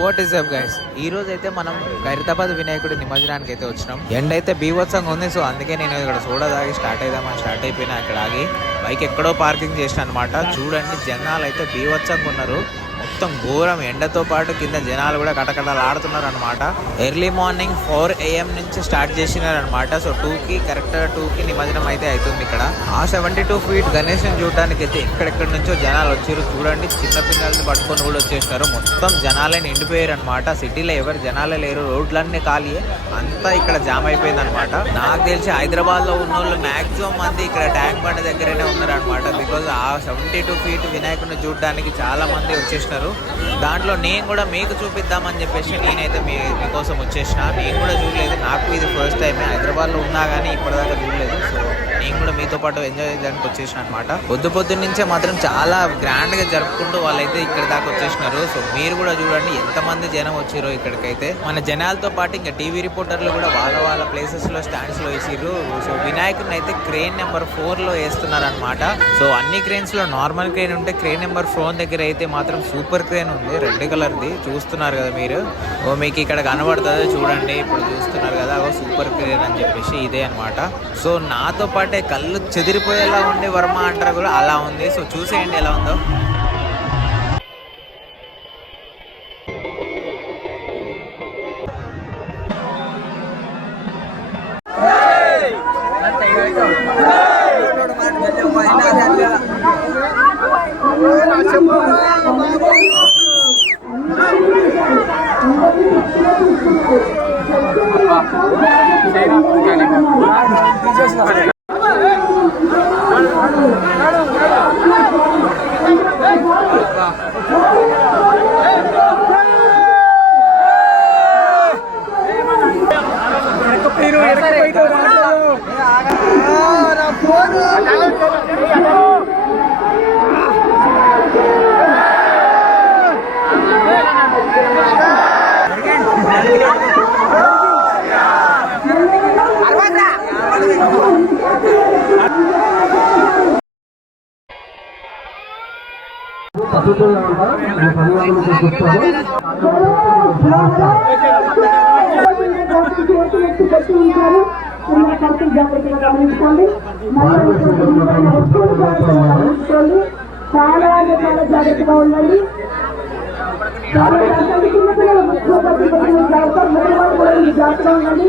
What is up guys ఈ రోజు అయితే మనం ఖైరతాబాద్ వినాయకుడి నిమజ్జనానికి అయితే వచ్చినాం. ఎండ్ అయితే బీభత్సంగా ఉంది సో అందుకే నేను ఇక్కడ సోడా తాగి స్టార్ట్ అయిదామని స్టార్ట్ అయిపోయినా అక్కడ ఆగి. బైక్ ఎక్కడో పార్కింగ్ చేసిన అనమాట చూడండి జనాలు అయితే బీభత్సంగా ఉన్నారు మొత్తం ఘోరం ఎండతో పాటు కింద జనాలు కూడా కటకటాలు ఆడుతున్నారు అనమాట ఎర్లీ మార్నింగ్ ఫోర్ ఏఎం నుంచి స్టార్ట్ చేసినారనమాట. సో టూ కి కరెక్ట్ టూ కి నిమజ్జనం అయితే అవుతుంది ఇక్కడ. ఆ సెవెంటీ టూ ఫీట్ గణేష్ చూడడానికి అయితే ఎక్కడెక్కడి నుంచో జనాలు వచ్చారు. చూడండి చిన్న పిల్లల్ని పట్టుకొని కూడా వచ్చేసినారు. మొత్తం జనాలే నిండిపోయారు అనమాట సిటీలో ఎవరు జనాలే లేరు. రోడ్లన్నీ ఖాళీ. అంతా ఇక్కడ జామ్ అయిపోయింది అనమాట నాకు తెలిసి హైదరాబాద్లో ఉన్న వాళ్ళు మాక్సిమం మంది ఇక్కడ ట్యాంక్ బండ్ దగ్గరనే ఉన్నారనమాట బికాజ్ ఆ సెవెంటీ టూ ఫీట్ వినాయకుడిని చూడడానికి చాలా మంది వచ్చేసినారు. దాంట్లో నేను కూడా మీకు చూపిద్దామని చెప్పేసి నేనైతే మీ మీకోసం వచ్చేసిన. నేను కూడా చూడలేదు. నాకు ఇది ఫస్ట్ టైం హైదరాబాద్లో ఉన్నా కానీ ఇప్పటిదాకా చూడలేదు. సో నేను కూడా మీతో పాటు ఎంజాయ్ చేయడానికి వచ్చేసిన అనమాట పొద్దు పొద్దున్న నుంచే మాత్రం చాలా గ్రాండ్గా జరుపుకుంటూ వాళ్ళైతే ఇక్కడ దాకా వచ్చేసినారు. సో మీరు కూడా చూడండి ఎంతమంది జనం వచ్చారో ఇక్కడికైతే. మన జనాలతో పాటు ఇంకా టీవీ రిపోర్టర్లు కూడా వాళ్ళ వాళ్ళ ప్లేసెస్లో స్టాండ్స్లో వేసిర్రు. సో వినాయకుడిని అయితే క్రేన్ నెంబర్ ఫోర్లో వేస్తున్నారు అనమాట సో అన్ని క్రేన్స్లో నార్మల్ క్రేన్ ఉంటే క్రేన్ నెంబర్ ఫోర్ దగ్గర అయితే మాత్రం సూపర్ క్రేన్ ఉంది. రెడ్ కలర్ ది. చూస్తున్నారు కదా మీరు. ఓ మీకు ఇక్కడ కనబడుతుంది. చూడండి ఇప్పుడు చూస్తున్నారు కదా. ఓ సూపర్ క్రేన్ అని చెప్పేసి ఇదే అన్నమాట. సో నాతో పాటు అంటే కళ్ళు చెదిరిపోయేలా ఉండే వర్మ అంటారు కూడా అలా ఉంది. సో చూసేయండి ఎలా ఉందో. చాలా అంటే చాలా జాగ్రత్తగా ఉండండి చాలా జాగ్రత్తగా ఉండండి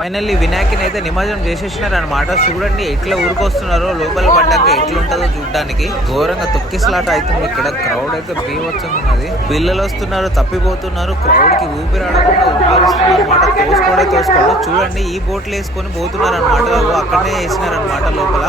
ఫైనల్లీ వినాయకుని అయితే నిమజ్జనం చేసేసినారు అనమాట చూడండి ఎట్లా ఊరుకొస్తున్నారో లోపల పడ్డాక ఎట్లుంటుందో చూడడానికి. ఘోరంగా తొక్కిసలాట అవుతుంది ఇక్కడ. క్రౌడ్ అయితే బీవచ్చంగా ఉన్నది. పిల్లలు వస్తున్నారు తప్పిపోతున్నారు. క్రౌడ్కి ఊపిరాడకుండా ఉపారిస్తున్నారు అనమాట తోసుకోడే తోసుకోవడం చూడండి ఈ బోట్లు వేసుకొని పోతున్నారు అనమాట అక్కడనే వేసినారు అనమాట లోపల.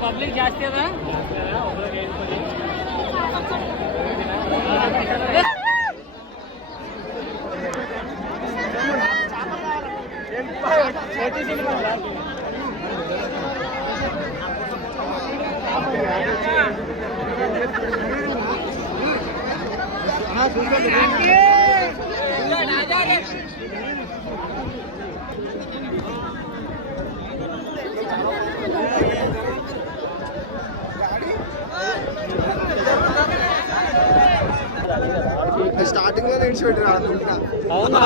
ಪಬ್ಲಿಕ್ ಜಾಸ್ತಿ ಅದ స్టార్టింగ్ లో ఇడిచి పెట్టి అవునా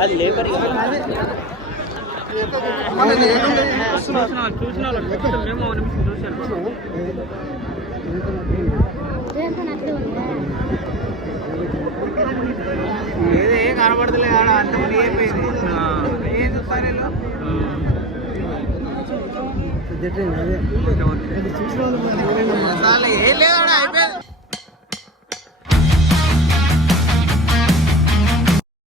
అది లేబర్ ఏం కనబడతలే ఆడ అంత మనీ అయిపోయింది ఏం చూస్తారు చూసిన వాళ్ళు ఏం లేదు